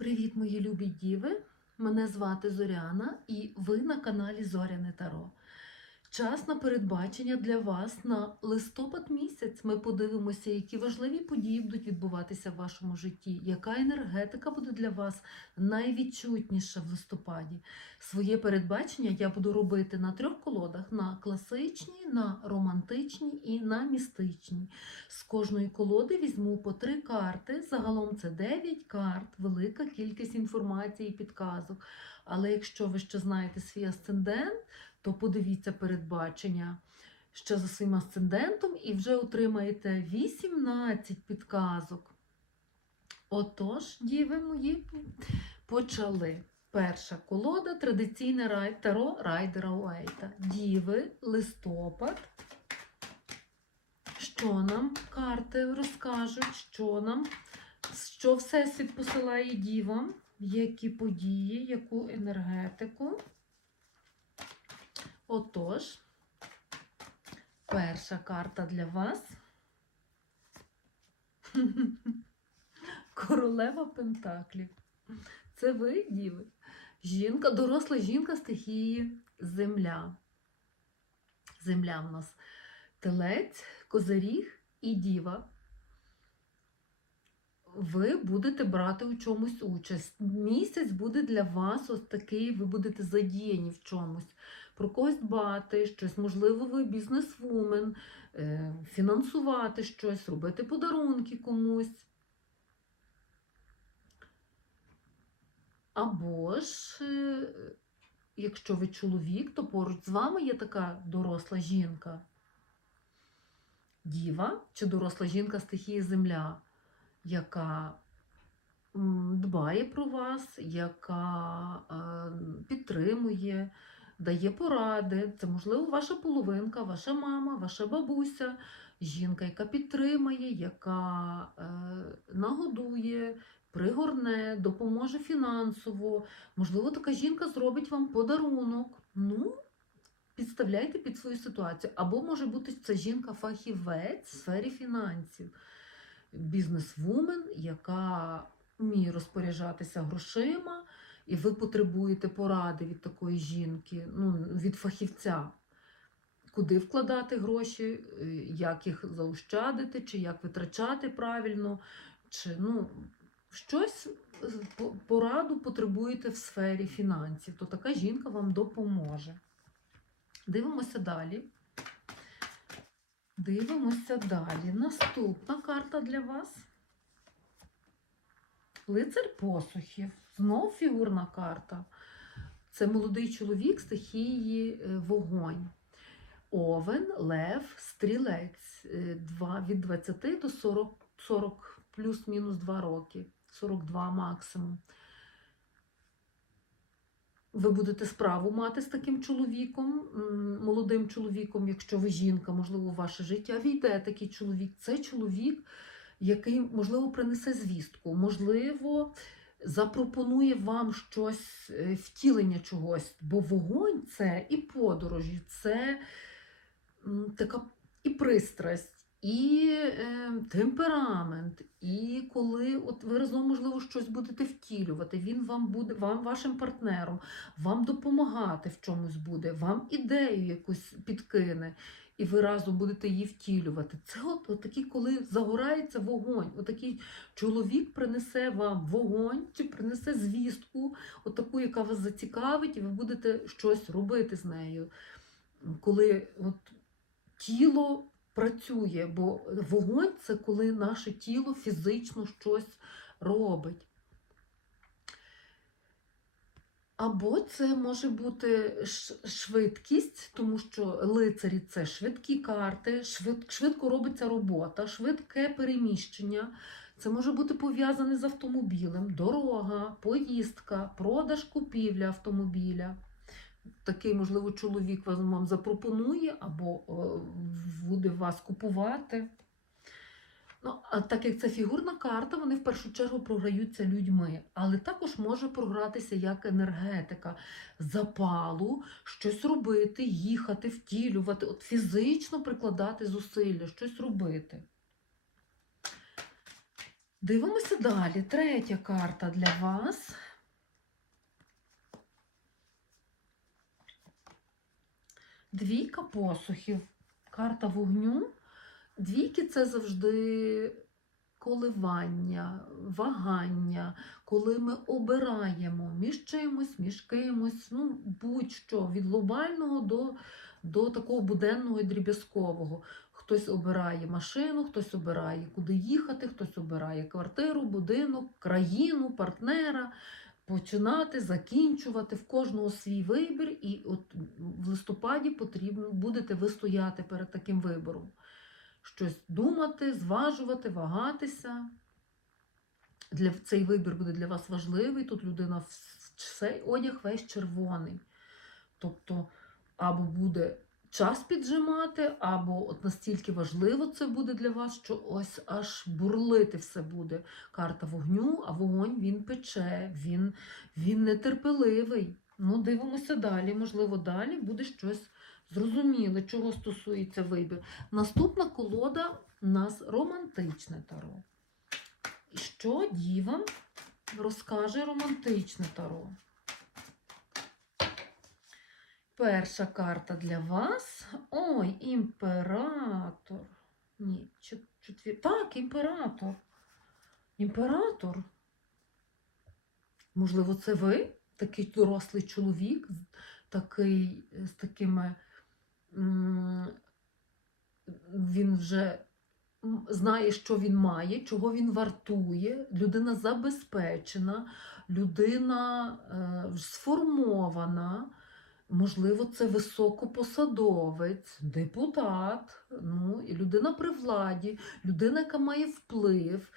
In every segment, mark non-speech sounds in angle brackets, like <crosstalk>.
Привіт, мої любі діви! Мене звати Зоряна і ви на каналі Зоряне Таро. Час на передбачення для вас на листопад місяць. Ми подивимося, які важливі події будуть відбуватися в вашому житті, яка енергетика буде для вас найвідчутніша в листопаді. Своє передбачення я буду робити на трьох колодах: на класичній, на романтичній і на містичній. З кожної колоди візьму по три карти. Загалом це 9 карт, велика кількість інформації і підказок. Але якщо ви ще знаєте свій асцендент, то подивіться передбачення ще за своїм асцендентом і вже отримаєте 18 підказок. Отож, діви мої, почали. Перша колода традиційне рай, таро Райдера Уейта. Діви, листопад. Що нам карти розкажуть, що нам, що Всесвіт посилає дівам, які події, яку енергетику. Отож, перша карта для вас. <laughs> Королева Пентаклів. Це ви, діви. Жінка, доросла жінка стихії Земля. Земля в нас телець, козиріг і діва. Ви будете брати у чомусь участь. Місяць буде для вас ось такий, ви будете задіяні в чомусь. Про когось дбати, щось, можливо, ви бізнесвумен, е, фінансувати щось, робити подарунки комусь. Або ж, е, якщо ви чоловік, то поруч з вами є така доросла жінка, діва чи доросла жінка стихії Земля, яка дбає про вас, яка е, підтримує, дає поради. Це, можливо, ваша половинка, ваша мама, ваша бабуся, жінка, яка підтримує, яка е, нагодує, пригорне, допоможе фінансово. Можливо, така жінка зробить вам подарунок. Ну, підставляйте під свою ситуацію. Або може бути це жінка-фахівець в сфері фінансів, бізнесвумен, яка вміє розпоряджатися грошима, і ви потребуєте поради від такої жінки, ну, від фахівця. Куди вкладати гроші, е, як їх заощадити, чи як витрачати правильно, чи ну, щось е, пораду потребуєте в сфері фінансів, то така жінка вам допоможе. Дивимося далі. Дивимося далі. Наступна карта для вас. Лицар посухів. Знов фігурна карта. Це молодий чоловік стихії е, вогонь. Овен, лев, стрілець е, від 20 до 40, 40 плюс-мінус 2 роки, 42 максимум. Ви будете справу мати з таким чоловіком, молодим чоловіком, якщо ви жінка, можливо, у ваше життя війде такий чоловік. Це чоловік, який, можливо, принесе звістку, можливо, запропонує вам щось, е, втілення чогось. Бо вогонь це і подорожі, це така і пристрасть, і е, темперамент, і коли от ви разом, можливо, щось будете втілювати, він вам буде, вам, вашим партнером, вам допомагати в чомусь буде, вам ідею якусь підкине, і ви разом будете її втілювати. Це от, от такі, коли загорається вогонь, отакий чоловік принесе вам вогонь чи принесе звістку, от таку, яка вас зацікавить, і ви будете щось робити з нею. Коли от тіло працює, бо вогонь це коли наше тіло фізично щось робить. Або це може бути швидкість, тому що лицарі це швидкі карти, швидко робиться робота, швидке переміщення. Це може бути пов'язане з автомобілем, дорога, поїздка, продаж купівля автомобіля. Такий, можливо, чоловік вам запропонує або е, буде вас купувати. Ну, а так як це фігурна карта, вони в першу чергу програються людьми, але також може програтися як енергетика запалу, щось робити, їхати, втілювати, от фізично прикладати зусилля, щось робити. Дивимося далі. Третя карта для вас. Двійка посухів. Карта вогню. Двійки це завжди коливання, вагання, коли ми обираємо між чимось, між кимось, ну будь-що, від глобального до, до такого буденного і дріб'язкового. Хтось обирає машину, хтось обирає, куди їхати, хтось обирає квартиру, будинок, країну, партнера. Починати, закінчувати в кожного свій вибір, і от в листопаді потрібно будете ви стояти перед таким вибором. Щось думати, зважувати, вагатися. Для, цей вибір буде для вас важливий. Тут людина цей одяг весь червоний. Тобто, або буде час піджимати, або от настільки важливо це буде для вас, що ось аж бурлити все буде. Карта вогню, а вогонь він пече, він, він нетерпеливий. Ну, дивимося далі. Можливо, далі буде щось зрозуміле, чого стосується вибір. Наступна колода у нас романтичне таро. Що дівам розкаже романтичне таро? Перша карта для вас. Ой, імператор. Ні, четвір... Так, імператор. Імператор. Можливо, це ви? Такий дорослий чоловік, такий з такими. Він вже знає, що він має, чого він вартує. Людина забезпечена, людина е, сформована. Можливо, це високопосадовець, депутат, ну, і людина при владі, людина, яка має вплив,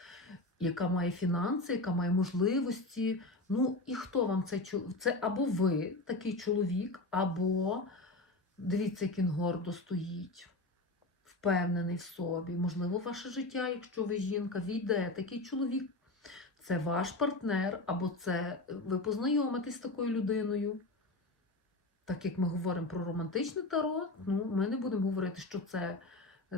яка має фінанси, яка має можливості. Ну, і хто вам це Це або ви такий чоловік, або дивіться, як він гордо стоїть, впевнений в собі. Можливо, ваше життя, якщо ви жінка, війде такий чоловік. Це ваш партнер, або це ви познайомитесь з такою людиною. Так як ми говоримо про романтичне таро, ну, ми не будемо говорити, що це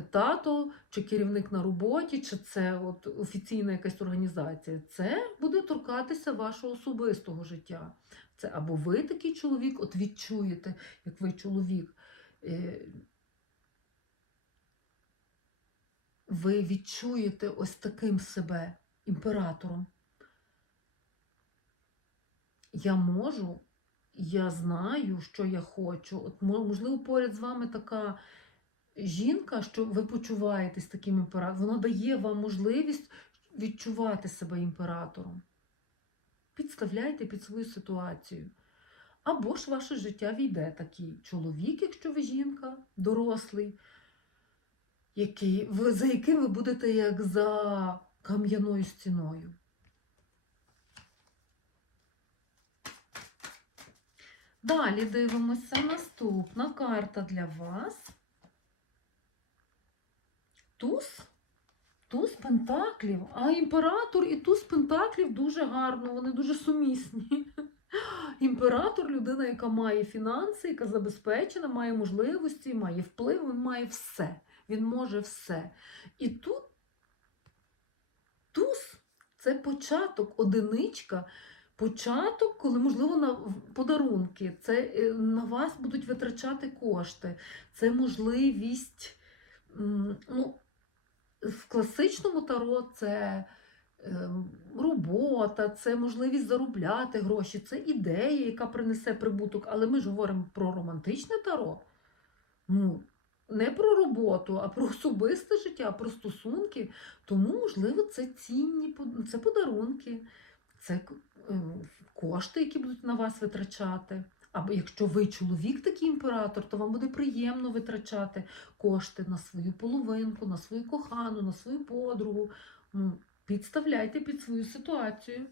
тато, чи керівник на роботі, чи це от офіційна якась організація. Це буде торкатися вашого особистого життя. Це або ви такий чоловік, от відчуєте, як ви чоловік. е, Ви відчуєте ось таким себе імператором. Я можу я знаю, що я хочу. От, можливо, поряд з вами така жінка, що ви почуваєтесь таким імператором, вона дає вам можливість відчувати себе імператором. Підставляйте під свою ситуацію. Або ж ваше життя війде такий чоловік, якщо ви жінка, дорослий, який, за яким ви будете як за кам'яною стіною. Далі дивимося. Наступна карта для вас. Туз. Туз Пентаклів. А імператор і туз Пентаклів дуже гарно, вони дуже сумісні. <laughs> Імператор людина, яка має фінанси, яка забезпечена, має можливості, має вплив, він має все. Він може все. І тут туз це початок, одиничка, початок, коли, можливо, на подарунки, це е, на вас будуть витрачати кошти, це можливість. Ну, в класичному таро це е, робота, це можливість заробляти гроші, це ідея, яка принесе прибуток. Але ми ж говоримо про романтичне таро. Ну, не про роботу, а про особисте життя, про стосунки. Тому, можливо, це цінні це подарунки, це е, кошти, які будуть на вас витрачати. Або якщо ви чоловік такий імператор, то вам буде приємно витрачати кошти на свою половинку, на свою кохану, на свою подругу. Ну, підставляйте під свою ситуацію.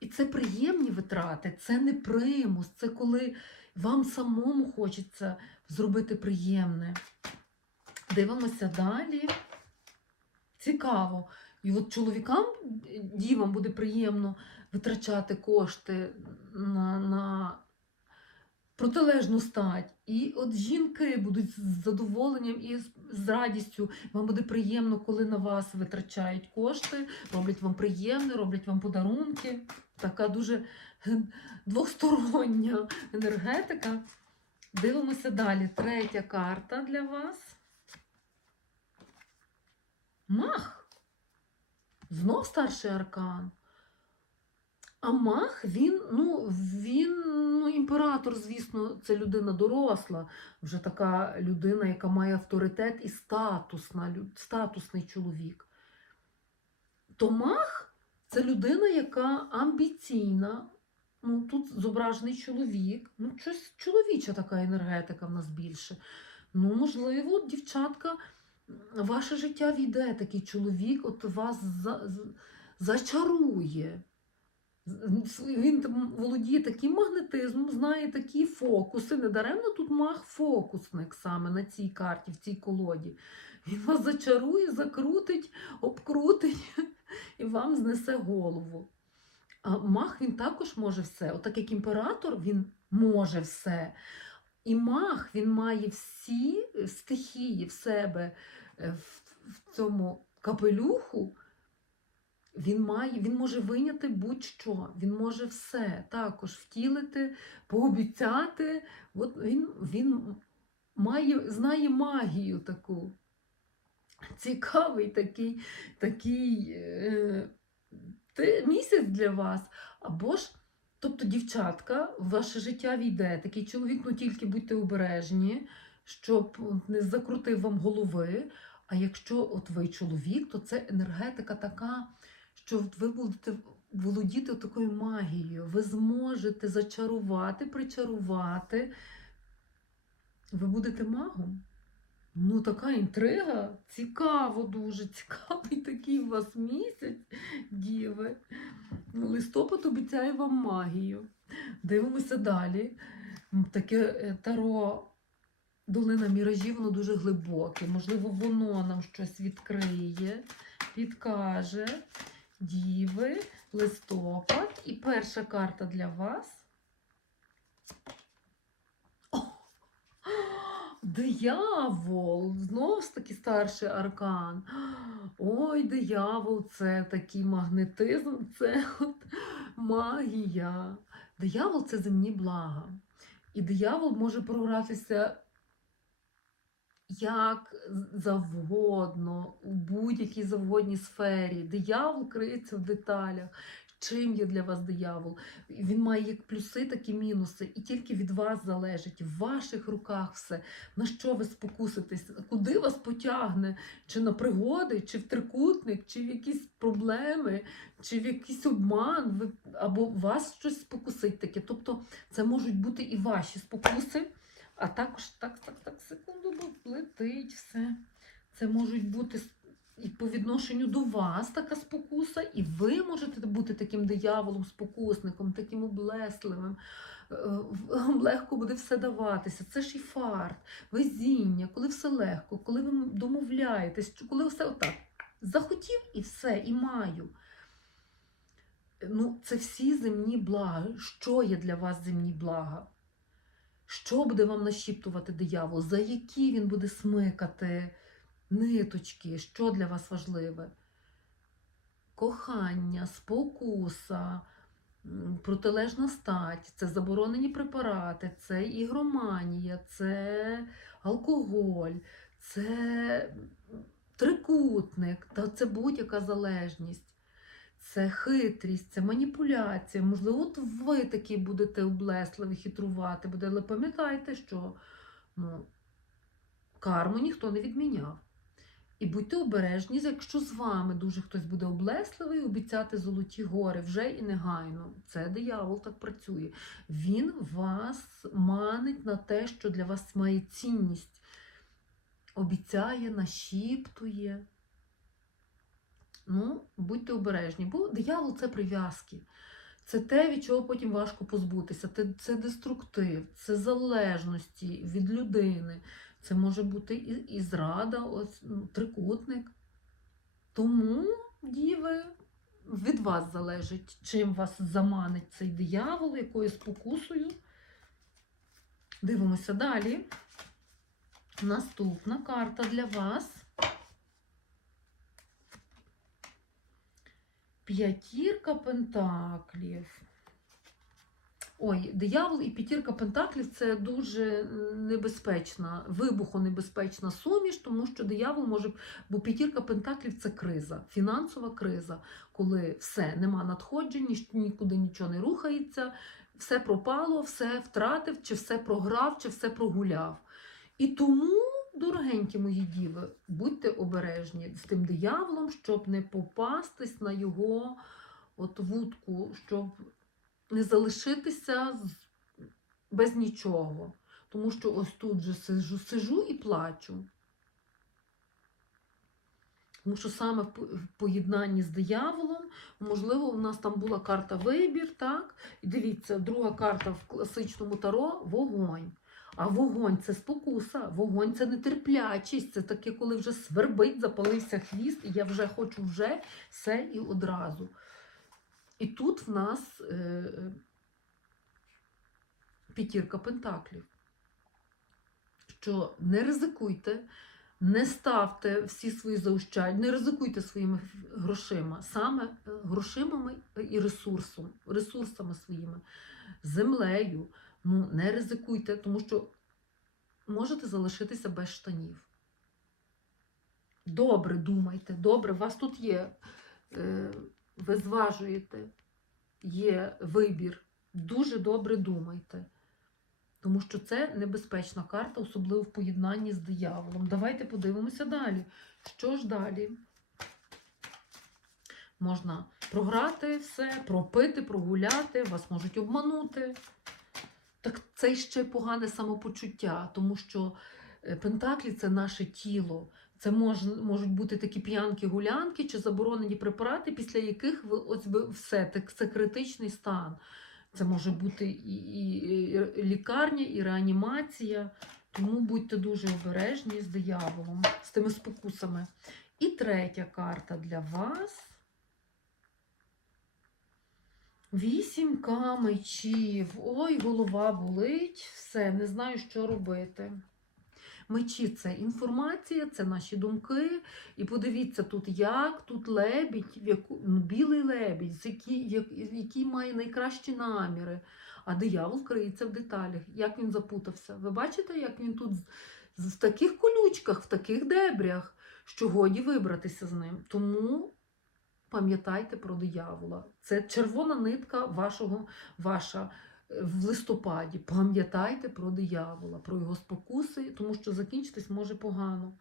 І це приємні витрати, це не примус, це коли вам самому хочеться зробити приємне. Дивимося далі. Цікаво. І от чоловікам, дівам буде приємно витрачати кошти на, на протилежну стать. І от жінки будуть з задоволенням і з- радістю. Вам буде приємно, коли на вас витрачають кошти, роблять вам приємне, роблять вам подарунки. Така дуже двостороння енергетика. Дивимося далі. Третя карта для вас. Мах. Знов старший аркан. А мах, він, ну, він, ну, імператор, звісно, це людина доросла, вже така людина, яка має авторитет і статусна, статусний чоловік. То мах це людина, яка амбіційна. Ну, тут зображений чоловік. Ну, щось чоловіча така енергетика в нас більше. Ну, можливо, дівчатка, ваше життя війде такий чоловік, от вас за, зачарує. Він володіє таким магнетизмом, знає такі фокуси. Недаремно тут маг фокусник саме на цій карті, в цій колоді. Він вас зачарує, закрутить, обкрутить <laughs> і вам знесе голову. А маг він також може все. Отак як імператор, він може все. І маг він має всі стихії в себе е, в цьому капелюху. Він має, він може виняти будь-що, він може все також втілити, пообіцяти. От він, він має, знає магію таку. Цікавий такий, такий е, місяць для вас. Або ж, тобто, дівчатка, в ваше життя війде такий чоловік, ну тільки будьте обережні, щоб не закрутив вам голови. А якщо от ви чоловік, то це енергетика така, що ви будете володіти такою магією. Ви зможете зачарувати, причарувати. Ви будете магом. Ну, така інтрига. Цікаво, дуже <laughs> цікавий такий у вас місяць, діви. Листопад обіцяє вам магію. Дивимося далі. Таке е, таро долина міражів, воно дуже глибоке. Можливо, воно нам щось відкриє, підкаже. Діви, листопад. І перша карта для вас. О! Диявол! Знову ж таки старший аркан. Ой, диявол, це такий магнетизм, це от магія. Диявол це земні блага. І диявол може програтися як завгодно, у будь-якій завгодній сфері. Диявол криється в деталях. Чим є для вас диявол? Він має як плюси, так і мінуси. І тільки від вас залежить, в ваших руках все. На що ви спокуситесь, куди вас потягне? Чи на пригоди, чи в трикутник, чи в якісь проблеми, чи в якийсь обман, або вас щось спокусить таке. Тобто це можуть бути і ваші спокуси, а також так, так, так, секунду, бо летить все. Це можуть бути і по відношенню до вас така спокуса, і ви можете бути таким дияволом, спокусником, таким облесливим. Е, Вам легко буде все даватися. Це ж і фарт, везіння, коли все легко, коли ви домовляєтесь, коли все отак. Захотів і все, і маю. Ну, це всі земні блага. Що є для вас земні блага? Що буде вам нашіптувати диявол? За які він буде смикати ниточки? Що для вас важливе? Кохання, спокуса, протилежна стать, це заборонені препарати, це ігроманія, це алкоголь, це трикутник, та це будь-яка залежність. Це хитрість, це маніпуляція. Можливо, от ви такі будете облесливі, хитрувати, буде, але пам'ятайте, що ну, карму ніхто не відміняв. І будьте обережні, якщо з вами дуже хтось буде облесливий, обіцяти золоті гори вже і негайно. Це диявол так працює. Він вас манить на те, що для вас має цінність. Обіцяє, нашіптує. Ну, будьте обережні, бо диявол це прив'язки. Це те, від чого потім важко позбутися. Це, деструктив, це залежності від людини. Це може бути і, і зрада, ось, ну, трикутник. Тому, діви, від вас залежить, чим вас заманить цей диявол, якою спокусою. Дивимося далі. Наступна карта для вас. П'ятірка пентаклів. Ой, диявол і п'ятірка пентаклів це дуже небезпечна, вибухонебезпечна суміш, тому що диявол може. Бо п'ятірка пентаклів це криза, фінансова криза, коли все, нема надходжень, нікуди нічого не рухається, все пропало, все втратив, чи все програв, чи все прогуляв. І тому, дорогенькі мої діви, будьте обережні з тим дияволом, щоб не попастись на його от вудку, щоб не залишитися без нічого. Тому що ось тут же сижу, сижу і плачу. Тому що саме в поєднанні з дияволом, можливо, у нас там була карта вибір, так? І дивіться, друга карта в класичному таро вогонь. А вогонь це спокуса, вогонь це нетерплячість, це таке, коли вже свербить, запалився хвіст, і я вже хочу вже все і одразу. І тут в нас е, е, п'ятірка пентаклів. Що не ризикуйте, не ставте всі свої заощадження, не ризикуйте своїми грошима, саме е, грошимами і ресурсом, ресурсами своїми, землею. Ну, не ризикуйте, тому що можете залишитися без штанів. Добре думайте, добре, у вас тут є, е, ви зважуєте, є вибір. Дуже добре думайте. Тому що це небезпечна карта, особливо в поєднанні з дияволом. Давайте подивимося далі. Що ж далі? Можна програти все, пропити, прогуляти, вас можуть обманути. Так це ще погане самопочуття, тому що е, пентаклі це наше тіло. Це мож, можуть бути такі п'янки-гулянки чи заборонені препарати, після яких ви ось ви все, так, це критичний стан. Це може бути і, і, і лікарня, і реанімація. Тому будьте дуже обережні з дияволом, з тими спокусами. І третя карта для вас. Вісімка мечів. Ой, голова болить. Все, не знаю, що робити. Мечі це інформація, це наші думки. І подивіться тут, як тут лебідь, яку, ну, білий лебідь, який, як, який має найкращі наміри. А диявол криється в деталях. Як він запутався? Ви бачите, як він тут в таких колючках, в таких дебрях, що годі вибратися з ним. Тому пам'ятайте про диявола. Це червона нитка вашого, ваша е, в листопаді. Пам'ятайте про диявола, про його спокуси, тому що закінчитись може погано.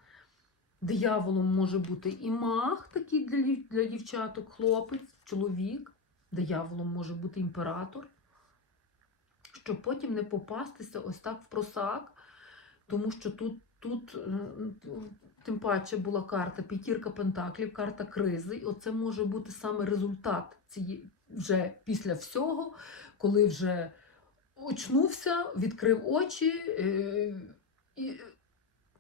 Дияволом може бути і маг, такий для, для дівчаток, хлопець, чоловік. Дияволом може бути імператор, щоб потім не попастися ось так в просак, тому що тут, тут е, тим паче була карта п'ятірка пентаклів, карта кризи. І оце може бути саме результат цієї вже після всього, коли вже очнувся, відкрив очі е, і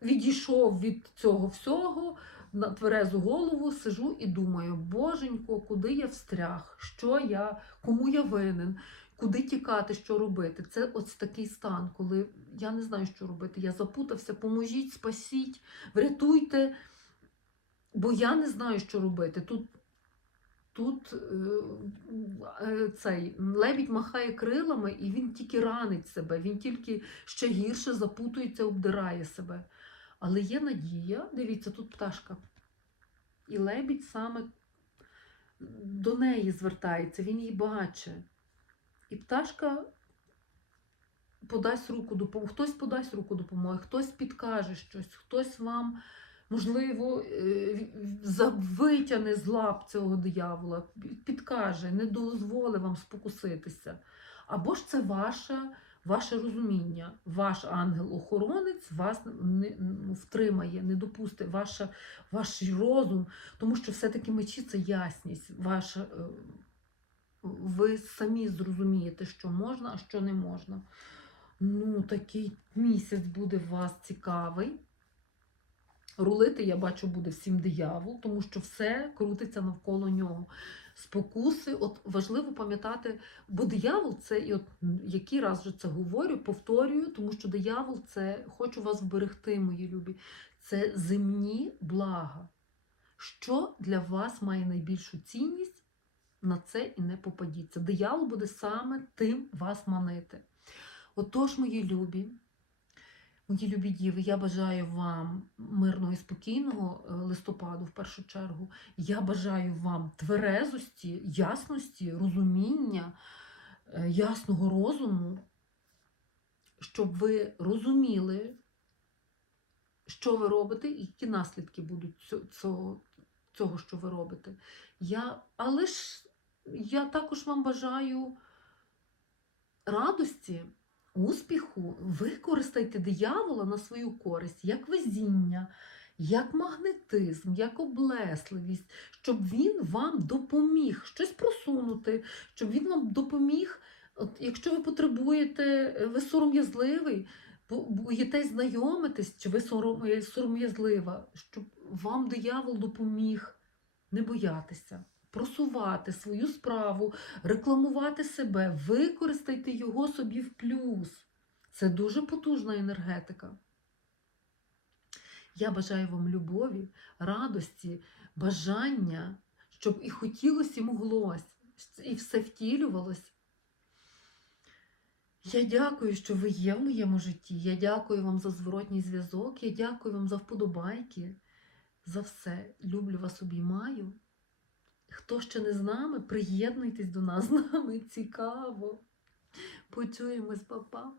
відійшов від цього всього на тверезу голову, сижу і думаю, боженько, куди я встряг, що я, кому я винен, куди тікати, що робити. Це ось такий стан, коли я не знаю, що робити. Я запутався, поможіть, спасіть, врятуйте, бо я не знаю, що робити. Тут Тут е, е, цей лебідь махає крилами, і він тільки ранить себе, він тільки ще гірше запутується, обдирає себе. Але є надія, дивіться, тут пташка. І лебідь саме до неї звертається, він її бачить. І пташка подасть руку допомоги, хтось подасть руку допомоги, хтось підкаже щось, хтось вам, можливо, е, витягне з лап цього диявола, підкаже, не дозволить вам спокуситися. Або ж це ваше, ваше розуміння, ваш ангел-охоронець вас не втримає, не допустить, ваша, ваш розум, тому що все-таки мечі це ясність, ваша. Ви самі зрозумієте, що можна, а що не можна. Ну, такий місяць буде у вас цікавий. Рулити, я бачу, буде всім диявол, тому що все крутиться навколо нього. Спокуси, от важливо пам'ятати, бо диявол це, і от який раз вже це говорю, повторюю, тому що диявол це хочу вас вберегти, мої любі. Це земні блага. Що для вас має найбільшу цінність, на це і не попадіться. Диявол буде саме тим вас манити. Отож, мої любі, мої любі діви, я бажаю вам мирного і спокійного е, листопаду в першу чергу. Я бажаю вам тверезості, ясності, розуміння, е, ясного розуму, щоб ви розуміли, що ви робите, і які наслідки будуть цього, цього, що ви робите. Я, але ж я також вам бажаю радості, успіху. Використайте диявола на свою користь, як везіння, як магнетизм, як облесливість, щоб він вам допоміг щось просунути, щоб він вам допоміг. От, якщо ви потребуєте, е, ви сором'язливий, боїтесь знайомитись, чи ви е, сором'язлива, щоб вам диявол допоміг не боятися, просувати свою справу, рекламувати себе, використайте його собі в плюс. Це дуже потужна енергетика. Я бажаю вам любові, радості, бажання, щоб і хотілося, і моглось, і все втілювалось. Я дякую, що ви є в моєму житті. Я дякую вам за зворотній зв'язок. Я дякую вам за вподобайки, за все. Люблю вас, обіймаю. Хто ще не з нами, приєднуйтесь до нас <laughs> з нами. Цікаво. Почуємось, папа.